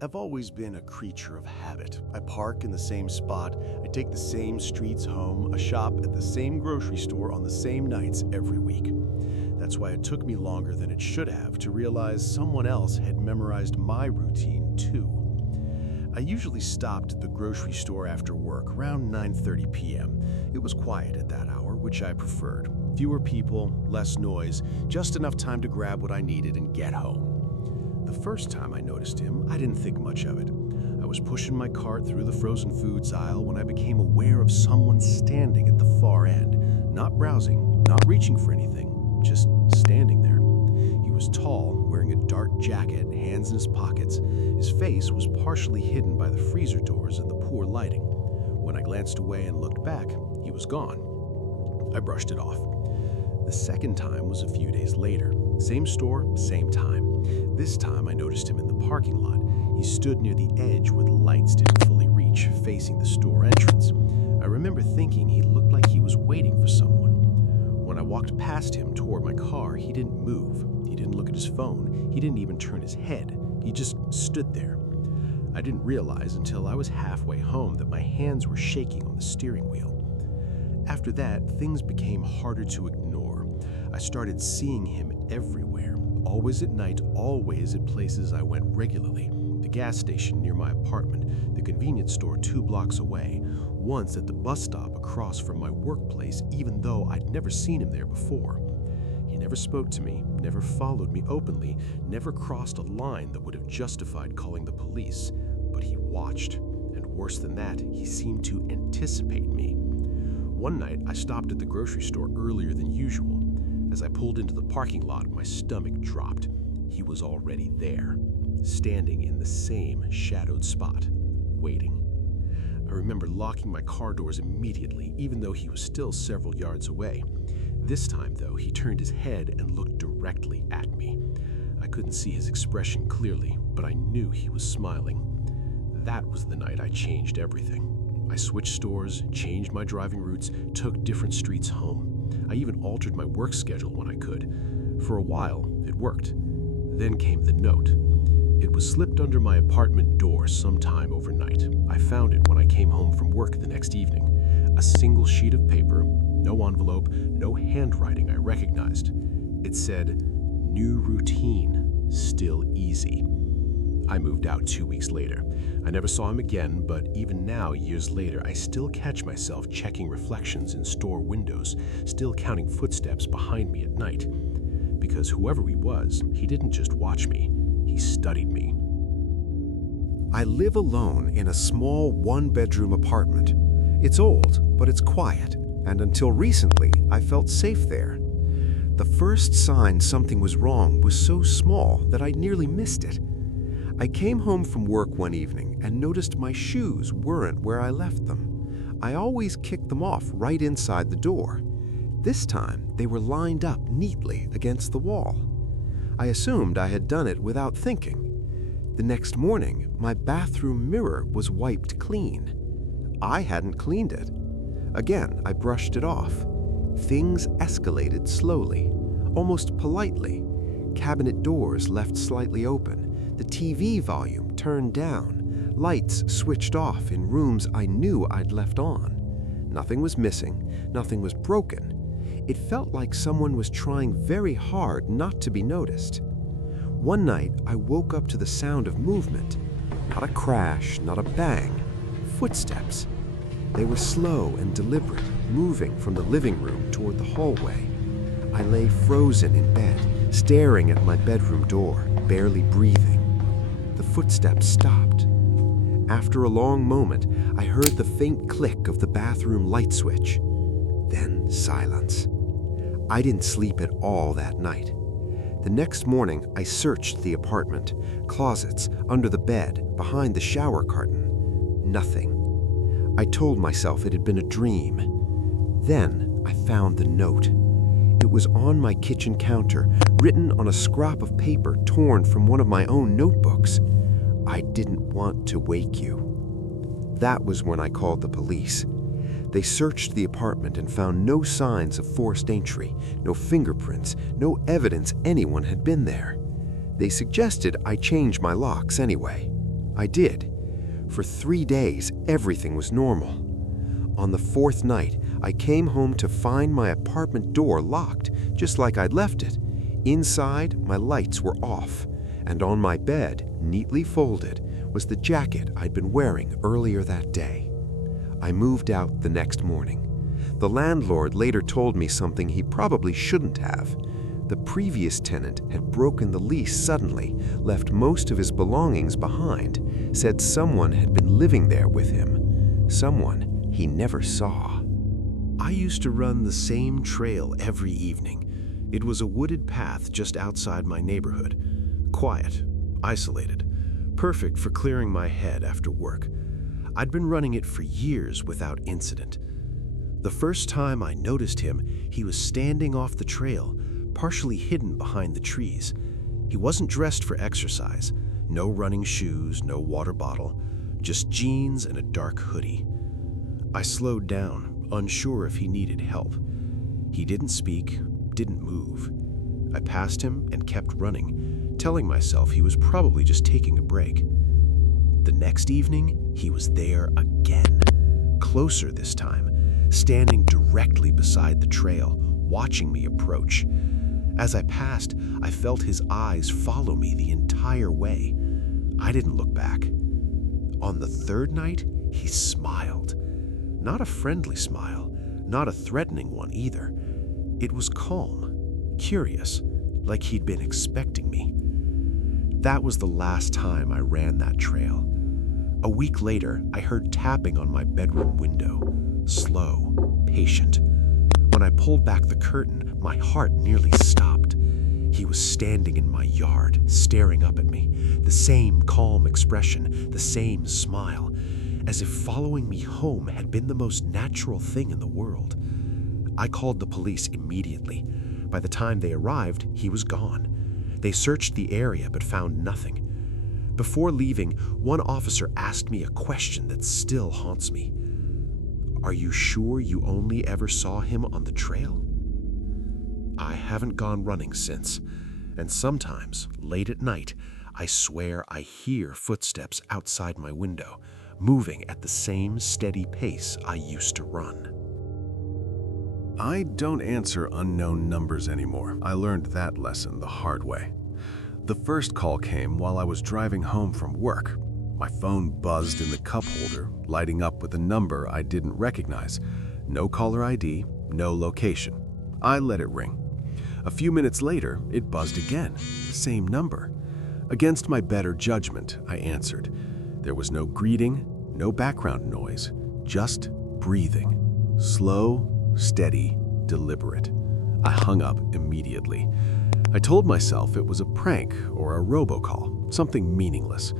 I've always been a creature of habit. I park in the same spot, I take the same streets home, I shop at the same grocery store on the same nights every week. That's why it took me longer than it should have to realize someone else had memorized my routine too. I usually stopped at the grocery store after work around 9:30 p.m. It was quiet at that hour, which I preferred. Fewer people, less noise, just enough time to grab what I needed and get home. The first time I noticed him, I didn't think much of it. I was pushing my cart through the frozen foods aisle when I became aware of someone standing at the far end, not browsing, not reaching for anything, just standing there. He was tall, wearing a dark jacket, hands in his pockets. His face was partially hidden by the freezer doors and the poor lighting. When I glanced away and looked back, he was gone. I brushed it off. The second time was a few days later. Same store, same time. This time I noticed him in the parking lot. He stood near the edge where the lights didn't fully reach, facing the store entrance. I remember thinking he looked like he was waiting for someone. When I walked past him toward my car, he didn't move. He didn't look at his phone. He didn't even turn his head. He just stood there. I didn't realize until I was halfway home that my hands were shaking on the steering wheel. After that, things became harder to ignore. I started seeing him everywhere, always at night, always at places I went regularly. The gas station near my apartment, the convenience store 2 blocks away, once at the bus stop across from my workplace, even though I'd never seen him there before. He never spoke to me, never followed me openly, never crossed a line that would have justified calling the police, but he watched, and worse than that, he seemed to anticipate me. One night, I stopped at the grocery store earlier than usual. As I pulled into the parking lot, my stomach dropped. He was already there, standing in the same shadowed spot, waiting. I remember locking my car doors immediately, even though he was still several yards away. This time, though, he turned his head and looked directly at me. I couldn't see his expression clearly, but I knew he was smiling. That was the night I changed everything. I switched stores, changed my driving routes, took different streets home. I even altered my work schedule when I could. For a while, it worked. Then came the note. It was slipped under my apartment door sometime overnight. I found it when I came home from work the next evening. A single sheet of paper, no envelope, no handwriting I recognized. It said, "New routine, still easy." I moved out 2 weeks later. I never saw him again, but even now, years later, I still catch myself checking reflections in store windows, still counting footsteps behind me at night. Because whoever he was, he didn't just watch me, he studied me. I live alone in a small 1-bedroom apartment. It's old, but it's quiet, and until recently, I felt safe there. The first sign something was wrong was so small that I nearly missed it. I came home from work one evening and noticed my shoes weren't where I left them. I always kicked them off right inside the door. This time, they were lined up neatly against the wall. I assumed I had done it without thinking. The next morning, my bathroom mirror was wiped clean. I hadn't cleaned it. Again, I brushed it off. Things escalated slowly, almost politely. Cabinet doors left slightly open. The TV volume turned down, lights switched off in rooms I knew I'd left on. Nothing was missing, nothing was broken. It felt like someone was trying very hard not to be noticed. One night, I woke up to the sound of movement. Not a crash, not a bang. Footsteps. They were slow and deliberate, moving from the living room toward the hallway. I lay frozen in bed, staring at my bedroom door, barely breathing. The footsteps stopped. After a long moment, I heard the faint click of the bathroom light switch. Then silence. I didn't sleep at all that night. The next morning, I searched the apartment, closets, under the bed, behind the shower curtain. Nothing. I told myself it had been a dream. Then I found the note. It was on my kitchen counter, written on a scrap of paper torn from one of my own notebooks. I didn't want to wake you. That was when I called the police. They searched the apartment and found no signs of forced entry, no fingerprints, no evidence anyone had been there. They suggested I change my locks anyway. I did. For 3 days, everything was normal. On the 4th night, I came home to find my apartment door locked, just like I'd left it. Inside, my lights were off, and on my bed, neatly folded, was the jacket I'd been wearing earlier that day. I moved out the next morning. The landlord later told me something he probably shouldn't have. The previous tenant had broken the lease suddenly, left most of his belongings behind, said someone had been living there with him. Someone he never saw. I used to run the same trail every evening. It was a wooded path just outside my neighborhood. Quiet, isolated, perfect for clearing my head after work. I'd been running it for years without incident. The first time I noticed him, he was standing off the trail, partially hidden behind the trees. He wasn't dressed for exercise. No running shoes, no water bottle, just jeans and a dark hoodie. I slowed down, unsure if he needed help. He didn't speak, didn't move. I passed him and kept running, telling myself he was probably just taking a break. The next evening, he was there again, closer this time, standing directly beside the trail, watching me approach. As I passed, I felt his eyes follow me the entire way. I didn't look back. On the 3rd night, he smiled. Not a friendly smile, not a threatening one either. It was calm, curious, like he'd been expecting me. That was the last time I ran that trail. A week later, I heard tapping on my bedroom window, slow, patient. When I pulled back the curtain, my heart nearly stopped. He was standing in my yard, staring up at me, the same calm expression, the same smile, as if following me home had been the most natural thing in the world. I called the police immediately. By the time they arrived, he was gone. They searched the area but found nothing. Before leaving, one officer asked me a question that still haunts me. "Are you sure you only ever saw him on the trail?" I haven't gone running since, and sometimes, late at night, I swear I hear footsteps outside my window, moving at the same steady pace I used to run. I don't answer unknown numbers anymore. I learned that lesson the hard way. The first call came while I was driving home from work. My phone buzzed in the cup holder, lighting up with a number I didn't recognize. No caller ID, no location. I let it ring. A few minutes later, it buzzed again, same number. Against my better judgment, I answered. There was no greeting, no background noise, just breathing. Slow, steady, deliberate. I hung up immediately. I told myself it was a prank or a robocall, something meaningless.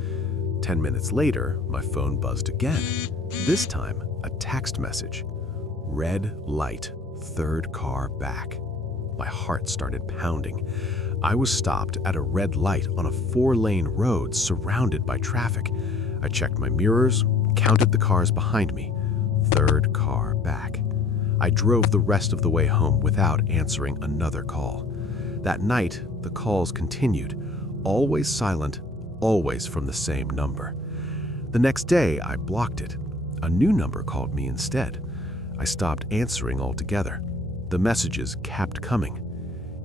10 minutes later, my phone buzzed again. This time, a text message. Red light, 3rd car back. My heart started pounding. I was stopped at a red light on a 4-lane road surrounded by traffic. I checked my mirrors, counted the cars behind me. 3rd car back. I drove the rest of the way home without answering another call. That night, the calls continued, always silent, always from the same number. The next day, I blocked it. A new number called me instead. I stopped answering altogether. The messages kept coming.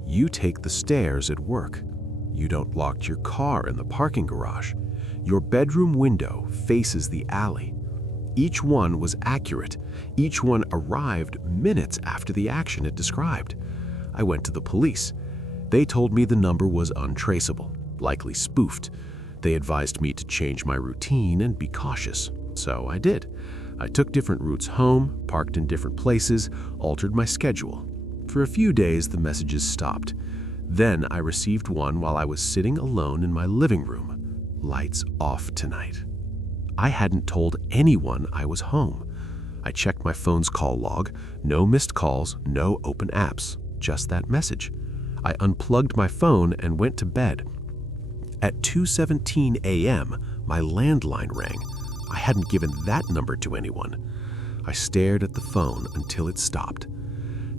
You take the stairs at work. You don't lock your car in the parking garage. Your bedroom window faces the alley. Each one was accurate. Each one arrived minutes after the action it described. I went to the police. They told me the number was untraceable, likely spoofed. They advised me to change my routine and be cautious, so I did. I took different routes home, parked in different places, altered my schedule. For a few days, the messages stopped. Then I received one while I was sitting alone in my living room. Lights off tonight. I hadn't told anyone I was home. I checked my phone's call log. No missed calls, no open apps, just that message. I unplugged my phone and went to bed. At 2:17 a.m., my landline rang. I hadn't given that number to anyone. I stared at the phone until it stopped.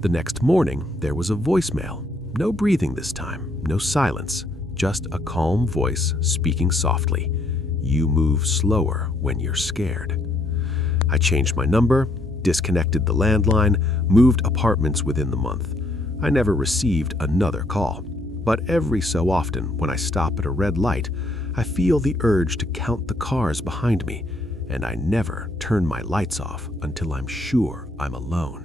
The next morning, there was a voicemail. No breathing this time, no silence, just a calm voice speaking softly. you move slower when you're scared. I changed my number, disconnected the landline, moved apartments within the month. I never received another call. But every so often, when I stop at a red light, I feel the urge to count the cars behind me, and I never turn my lights off until I'm sure I'm alone.